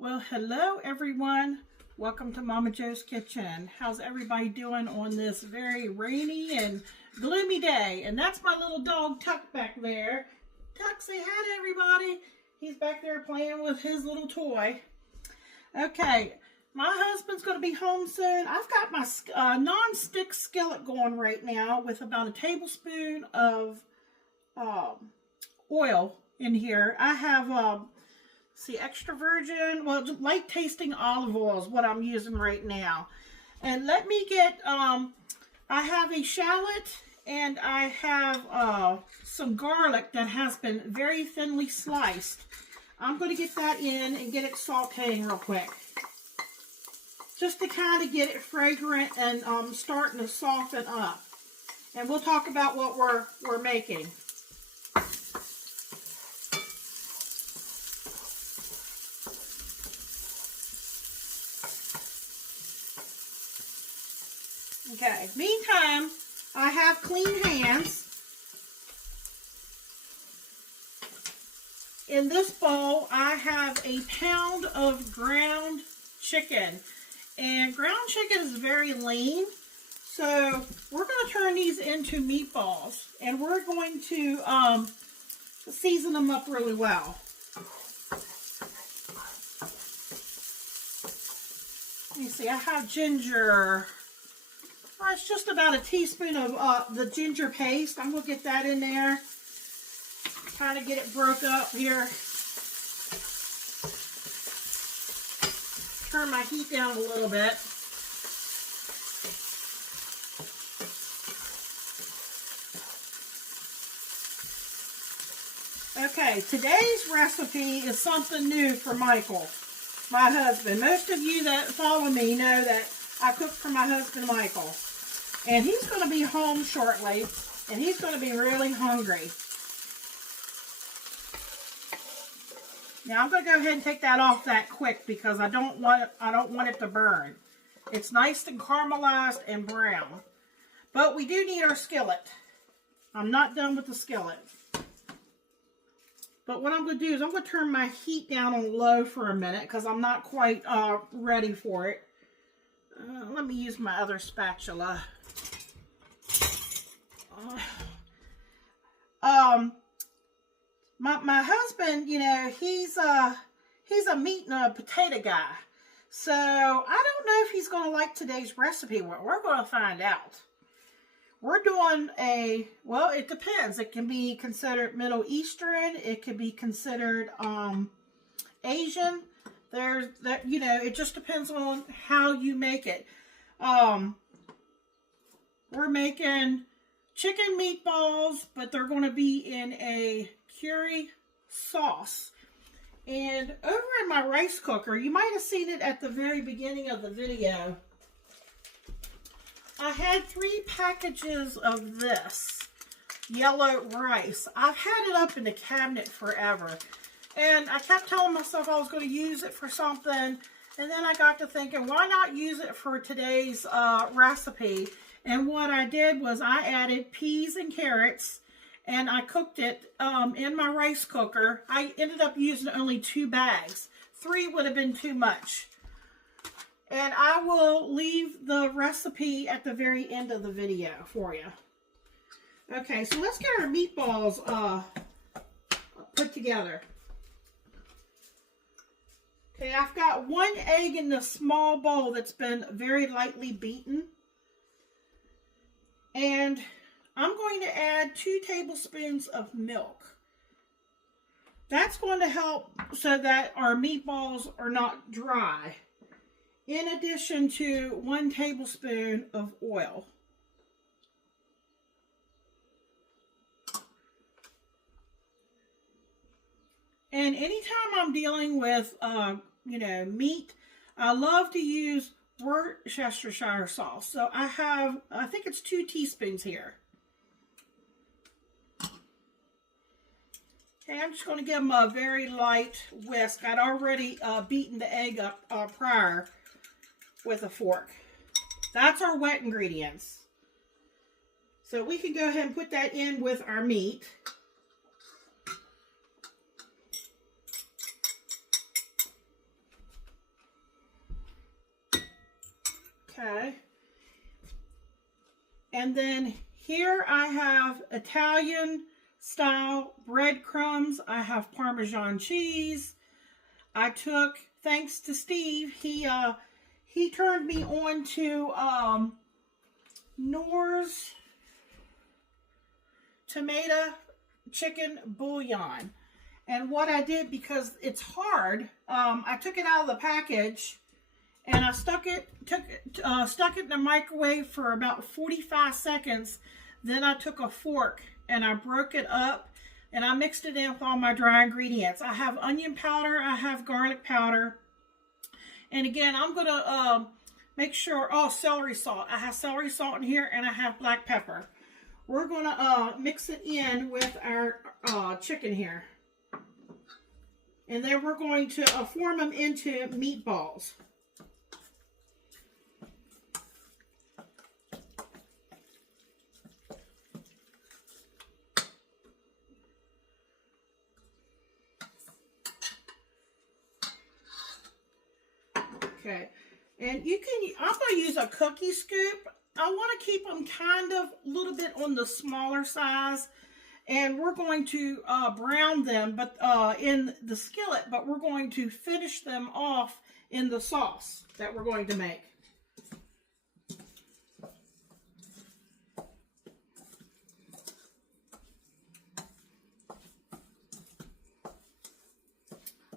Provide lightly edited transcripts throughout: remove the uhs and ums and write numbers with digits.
Well, hello everyone. Welcome to Momma Jo's Kitchen. How's everybody doing on this very rainy and gloomy day? And that's my little dog Tuck back there. Tuck, say hi to everybody. He's back there playing with his little toy. Okay, my husband's going to be home soon. I've got my non-stick skillet going right now with about a tablespoon of oil in here. I have extra virgin, well, light tasting olive oil is what I'm using right now. And let me get, I have a shallot and I have some garlic that has been very thinly sliced. I'm going to get that in and get it sauteing real quick. Just to kind of get it fragrant and starting to soften up. And we'll talk about what we're making. Okay, meantime, I have clean hands. In this bowl, I have a pound of ground chicken. And ground chicken is very lean. So we're going to turn these into meatballs. And we're going to season them up really well. Let me see, I have ginger. It's just about a teaspoon of the ginger paste. I'm going to get that in there. Kind of get it broke up here. Turn my heat down a little bit. Okay, today's recipe is something new for Michael, my husband. Most of you that follow me know that I cook for my husband, Michael. And he's going to be home shortly, and he's going to be really hungry. Now I'm going to go ahead and take that off that quick because I don't want it to burn. It's nice and caramelized and brown. But we do need our skillet. I'm not done with the skillet. But what I'm going to do is I'm going to turn my heat down on low for a minute because I'm not quite ready for it. Let me use my other spatula. My husband, you know, he's a meat and a potato guy. So I don't know if he's going to like today's recipe. We're going to find out. We're doing well, it depends. It can be considered Middle Eastern. It could be considered Asian. You know, it just depends on how you make it. We're making chicken meatballs, but they're going to be in a curry sauce. And over in my rice cooker, you might have seen it at the very beginning of the video, I had 3 packages of this yellow rice. I've had it up in the cabinet forever. And I kept telling myself I was going to use it for something. And then I got to thinking, why not use it for today's recipe? And what I did was I added peas and carrots. And I cooked it in my rice cooker. I ended up using only 2 bags. 3 would have been too much. And I will leave the recipe at the very end of the video for you. Okay, so let's get our meatballs put together. Okay, I've got 1 egg in the small bowl that's been very lightly beaten. And I'm going to add 2 tablespoons of milk. That's going to help so that our meatballs are not dry. In addition to 1 tablespoon of oil. And anytime I'm dealing with, you know, meat, I love to use Worcestershire sauce. So I have, I think it's 2 teaspoons here. Okay, I'm just going to give them a very light whisk. I'd already beaten the egg up prior with a fork. That's our wet ingredients. So we can go ahead and put that in with our meat. Okay. And then here I have Italian style breadcrumbs. I have Parmesan cheese. I took, thanks to Steve, he turned me on to Knorr's tomato chicken bouillon. And what I did, because it's hard, I took it out of the package and I stuck it in the microwave for about 45 seconds. Then I took a fork and I broke it up and I mixed it in with all my dry ingredients. I have onion powder, I have garlic powder, and again, I'm gonna make sure, oh, celery salt. I have celery salt in here and I have black pepper. We're gonna mix it in with our chicken here. And then we're going to form them into meatballs. Okay, and you can, I'm going to use a cookie scoop. I want to keep them kind of a little bit on the smaller size. And we're going to brown them but in the skillet, but we're going to finish them off in the sauce that we're going to make.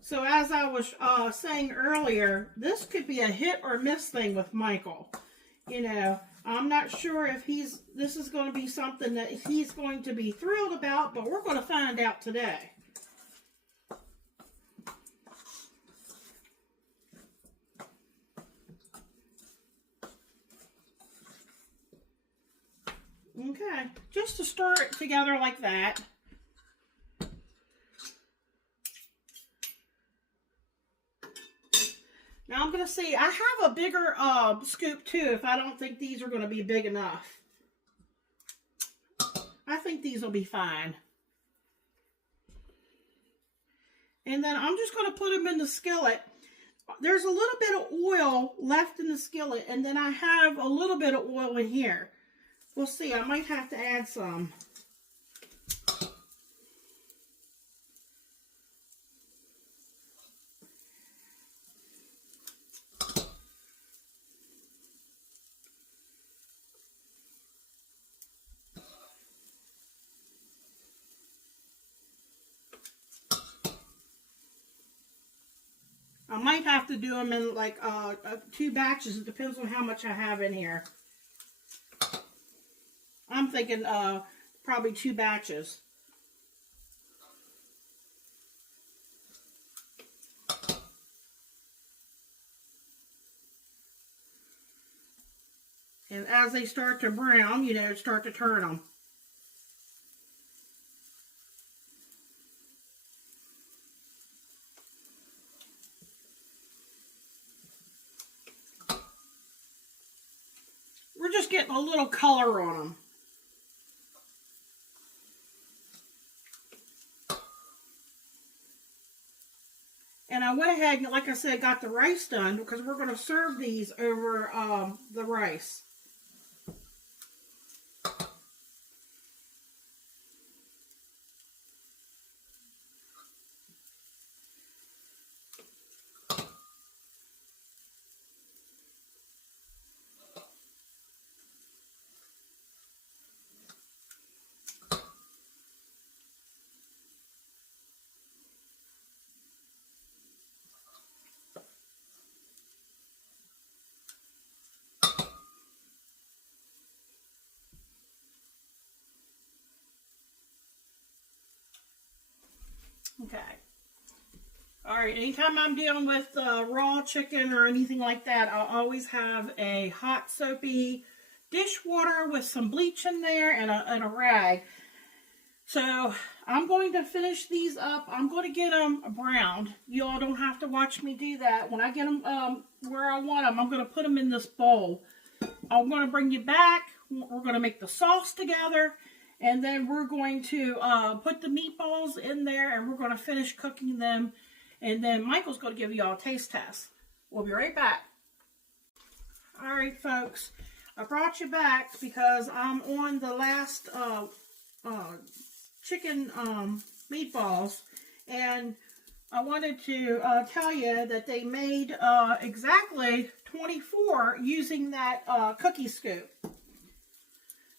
So as I was saying earlier, this could be a hit or miss thing with Michael. You know, I'm not sure if this is going to be something that he's going to be thrilled about, but we're going to find out today. Okay, just to stir it together like that. Now I'm going to see, I have a bigger scoop too if I don't think these are going to be big enough. I think these will be fine. And then I'm just going to put them in the skillet. There's a little bit of oil left in the skillet, and then I have a little bit of oil in here. We'll see, I might have to add some. I might have to do them in like 2 batches. It depends on how much I have in here. I'm thinking probably 2 batches. And as they start to brown, you know, start to turn them. We're just getting a little color on them. And I went ahead and, like I said, got the rice done because we're going to serve these over the rice. Okay. All right, anytime I'm dealing with raw chicken or anything like that, I'll always have a hot soapy dish water with some bleach in there and a rag. So I'm going to finish these up. I'm going to get them browned. You all don't have to watch me do that. When I get them where I want them, I'm going to put them in this bowl. I'm going to bring you back. We're going to make the sauce together. And then we're going to put the meatballs in there and we're going to finish cooking them. And then Michael's going to give you all a taste test. We'll be right back. All right, folks, I brought you back because I'm on the last chicken meatballs, and I wanted to tell you that they made exactly 24 using that cookie scoop.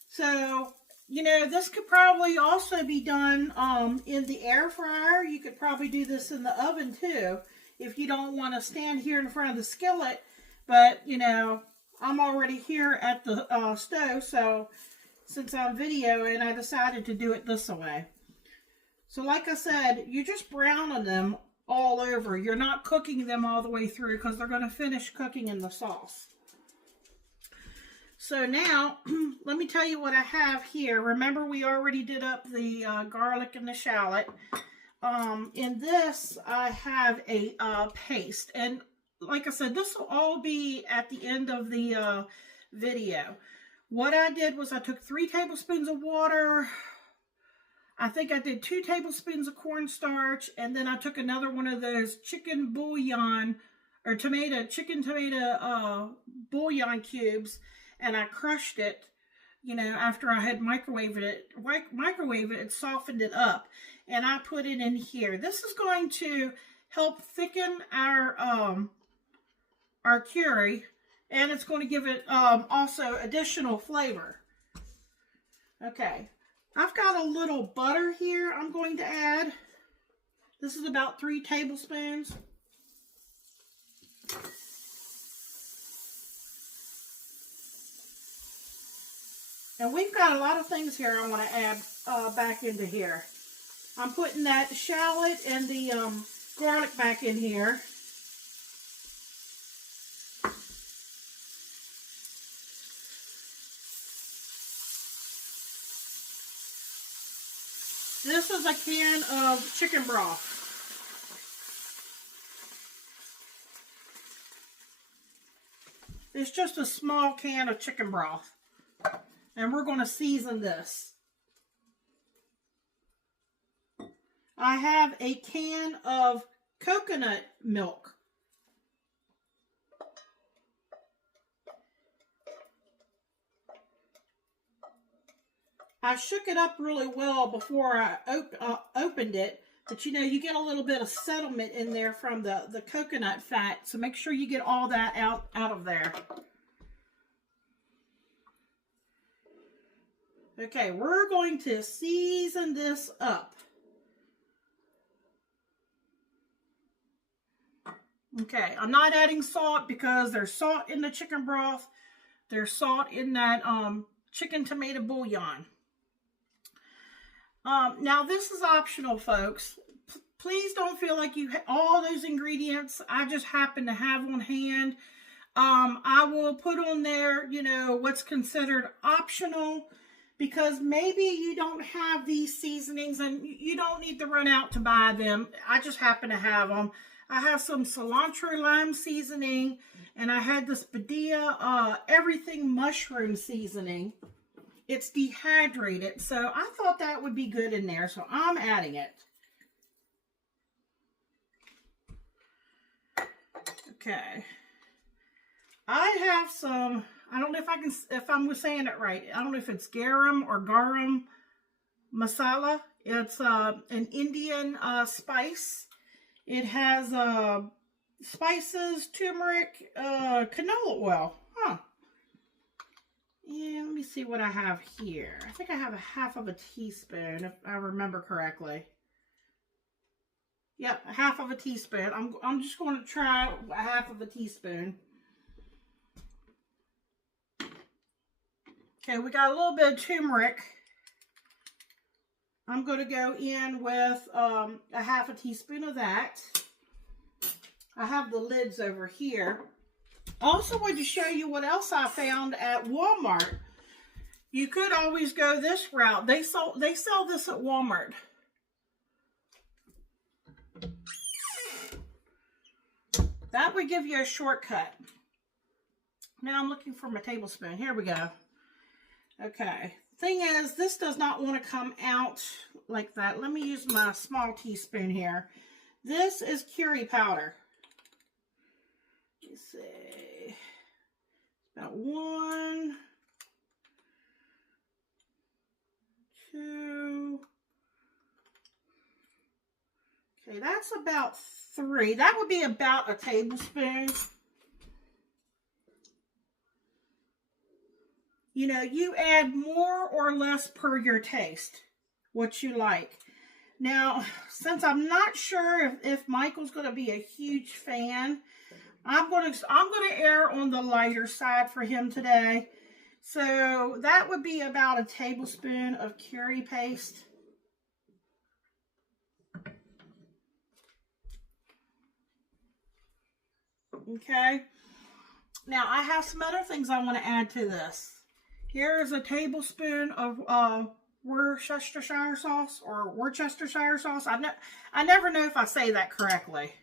So, you know, this could probably also be done in the air fryer. You could probably do this in the oven too if you don't want to stand here in front of the skillet. But, you know, I'm already here at the stove, so since I'm videoing, I decided to do it this way. So like I said, you just browning them all over. You're not cooking them all the way through because they're going to finish cooking in the sauce. So now, let me tell you what I have here. Remember, we already did up the garlic and the shallot. In this, I have a paste. And like I said, this will all be at the end of the video. What I did was I took 3 tablespoons of water. I think I did 2 tablespoons of cornstarch. And then I took another one of those chicken bouillon or chicken tomato bouillon cubes. And I crushed it, you know, after I had microwaved it, it softened it up. And I put it in here. This is going to help thicken our curry, and it's going to give it also additional flavor. Okay, I've got a little butter here I'm going to add. This is about 3 tablespoons. And we've got a lot of things here I want to add back into here. I'm putting that shallot and the garlic back in here. This is a can of chicken broth. It's just a small can of chicken broth. And we're going to season this. I have a can of coconut milk. I shook it up really well before I opened it. But you know, you get a little bit of settlement in there from the coconut fat. So make sure you get all that out of there. Okay, we're going to season this up. Okay, I'm not adding salt because there's salt in the chicken broth. There's salt in that chicken tomato bouillon. Now this is optional, folks. Please don't feel like you all those ingredients I just happen to have on hand. I will put on there, you know, what's considered optional. Because maybe you don't have these seasonings and you don't need to run out to buy them. I just happen to have them. I have some cilantro lime seasoning. And I had this Padilla everything mushroom seasoning. It's dehydrated. So I thought that would be good in there. So I'm adding it. Okay. I have some... I don't know if I'm saying it right. I don't know if it's garam or garam masala. It's an Indian spice. It has spices, turmeric, canola oil. Huh. Yeah, let me see what I have here. I think I have ½ teaspoon, if I remember correctly. Yep, ½ teaspoon. I'm just going to try ½ teaspoon. Okay, we got a little bit of turmeric. I'm going to go in with ½ teaspoon of that. I have the lids over here. Also wanted to show you what else I found at Walmart. You could always go this route. They sell this at Walmart. That would give you a shortcut. Now I'm looking for my tablespoon. Here we go. Okay, thing is, this does not want to come out like that. Let me use my small teaspoon here. This is curry powder. Let's see. Got 1, 2. Okay, that's about 3. That would be about a tablespoon. You know, you add more or less per your taste, what you like. Now, since I'm not sure if Michael's going to be a huge fan, I'm going to err on the lighter side for him today. So that would be about a tablespoon of curry paste. Okay. Now I have some other things I want to add to this. Here is a tablespoon of Worcestershire sauce or Worcestershire sauce. I never know if I say that correctly.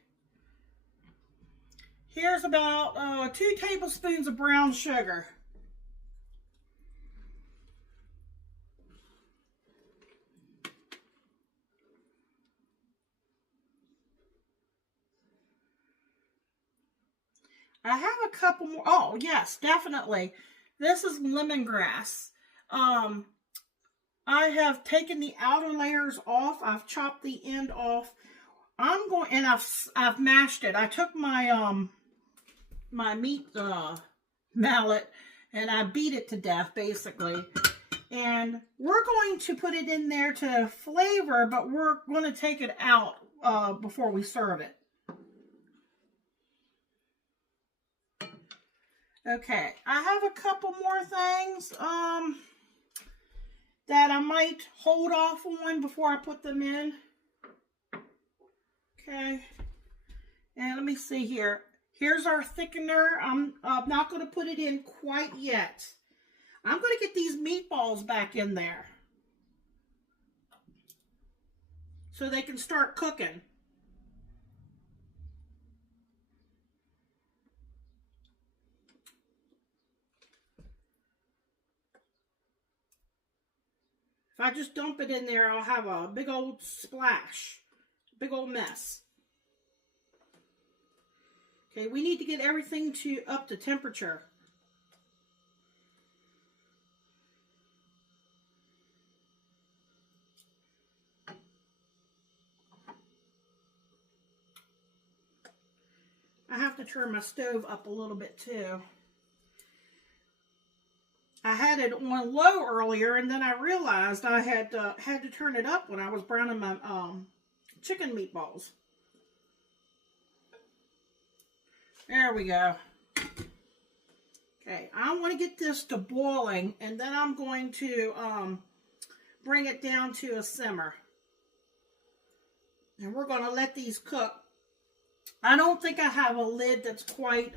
Here's about 2 tablespoons of brown sugar. I have a couple more. Oh, yes, definitely. This is lemongrass. I have taken the outer layers off. I've chopped the end off. I've mashed it. I took my my meat mallet and I beat it to death basically. And we're going to put it in there to flavor, but we're going to take it out before we serve it. Okay, I have a couple more things that I might hold off on before I put them in. Okay, and let me see here. Here's our thickener. I'm not going to put it in quite yet. I'm going to get these meatballs back in there so they can start cooking. If I just dump it in there, I'll have a big old splash, big old mess. Okay, we need to get everything up to temperature. I have to turn my stove up a little bit too. I had it on low earlier, and then I realized I had to turn it up when I was browning my chicken meatballs. There we go. Okay, I want to get this to boiling, and then I'm going to bring it down to a simmer. And we're going to let these cook. I don't think I have a lid that's quite,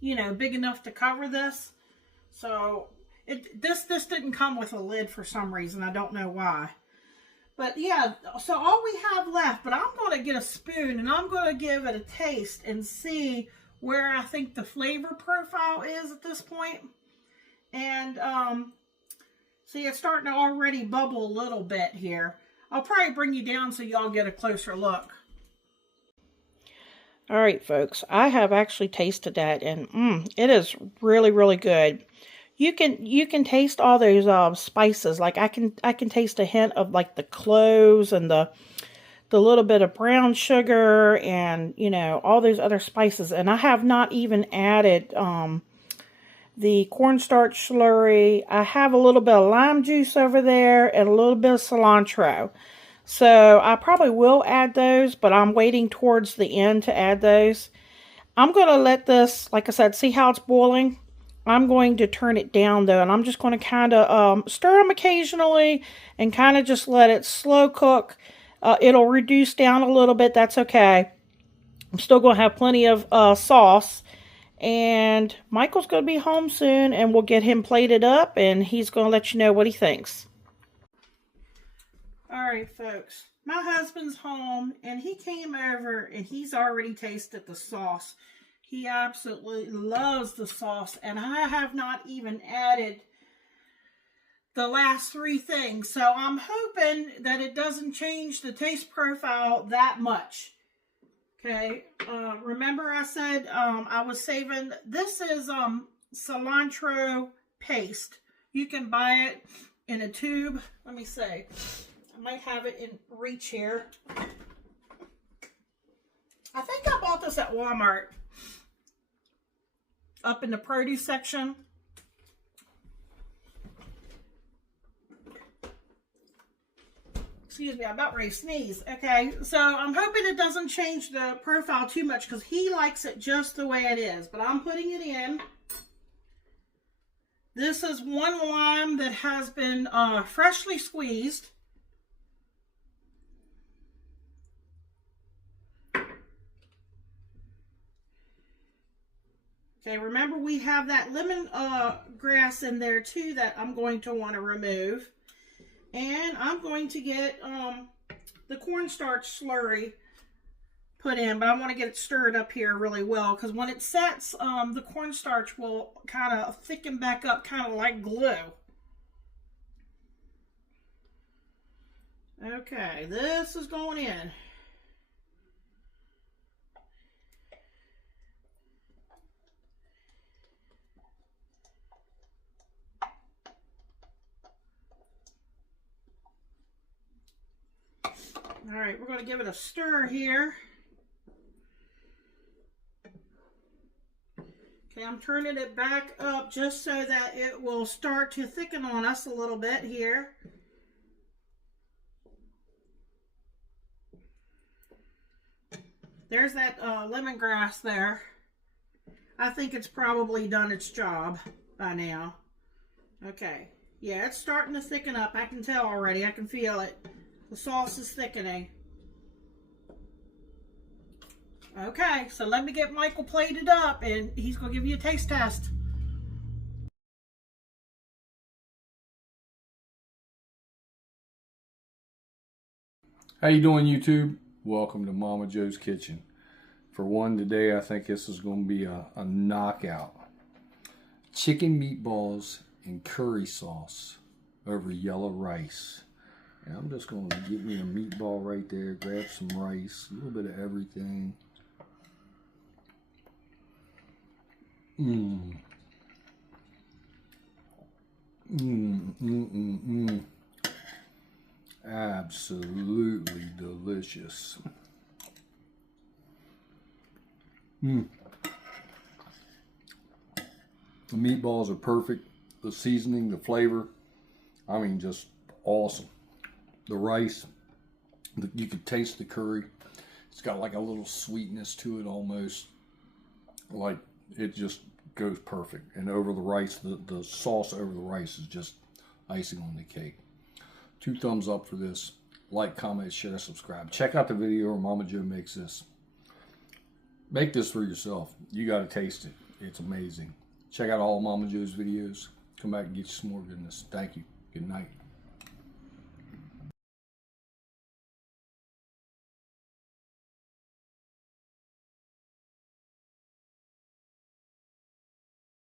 you know, big enough to cover this. So this didn't come with a lid for some reason. I don't know why. But yeah, so all we have left, but I'm going to get a spoon and I'm going to give it a taste and see where I think the flavor profile is at this point. And see, it's starting to already bubble a little bit here. I'll probably bring you down so y'all get a closer look. All right, folks, I have actually tasted that, and it is really, really good. You can taste all those spices. Like I can taste a hint of like the cloves and the little bit of brown sugar and, you know, all those other spices. And I have not even added the cornstarch slurry. I have a little bit of lime juice over there and a little bit of cilantro. So I probably will add those, but I'm waiting towards the end to add those. I'm going to let this, like I said, see how it's boiling. I'm going to turn it down though, and I'm just going to kind of stir them occasionally and kind of just let it slow cook. It'll reduce down a little bit. That's okay. I'm still going to have plenty of sauce. And Michael's going to be home soon, and we'll get him plated up, and he's going to let you know what he thinks. All right, folks. My husband's home, and he came over, and he's already tasted the sauce. He absolutely loves the sauce, and I have not even added the last 3 things. So I'm hoping that it doesn't change the taste profile that much. Okay, remember I said I was saving, this is cilantro paste. You can buy it in a tube. Let me see. I might have it in reach here. I think I bought this at Walmart. Up in the produce section. Excuse me, I'm about ready to sneeze. Okay, so I'm hoping it doesn't change the profile too much because he likes it just the way it is. But I'm putting it in. This is 1 lime that has been freshly squeezed. Okay, remember we have that lemon grass in there too that I'm going to want to remove. And I'm going to get the cornstarch slurry put in, but I want to get it stirred up here really well because when it sets, the cornstarch will kind of thicken back up, kind of like glue. Okay, this is going in. All right, we're going to give it a stir here. Okay, I'm turning it back up just so that it will start to thicken on us a little bit here. There's that lemongrass there. I think it's probably done its job by now. Okay, yeah, it's starting to thicken up. I can tell already. I can feel it. The sauce is thickening. Okay, so let me get Michael plated up and he's going to give you a taste test. How you doing, YouTube? Welcome to Momma Jo's Kitchen. For one, today I think this is going to be a knockout. Chicken meatballs and curry sauce over yellow rice. And I'm just going to get me a meatball right there, grab some rice, a little bit of everything. Absolutely delicious. The meatballs are perfect. The seasoning, the flavor, I mean, just awesome. The rice, you could taste the curry. It's got like a little sweetness to it almost. Like, it just goes perfect. And over the rice, the sauce over the rice is just icing on the cake. 2 thumbs up for this. Like, comment, share, subscribe. Check out the video where Momma Jo makes this. Make this for yourself. You got to taste it. It's amazing. Check out all Momma Jo's videos. Come back and get you some more goodness. Thank you. Good night.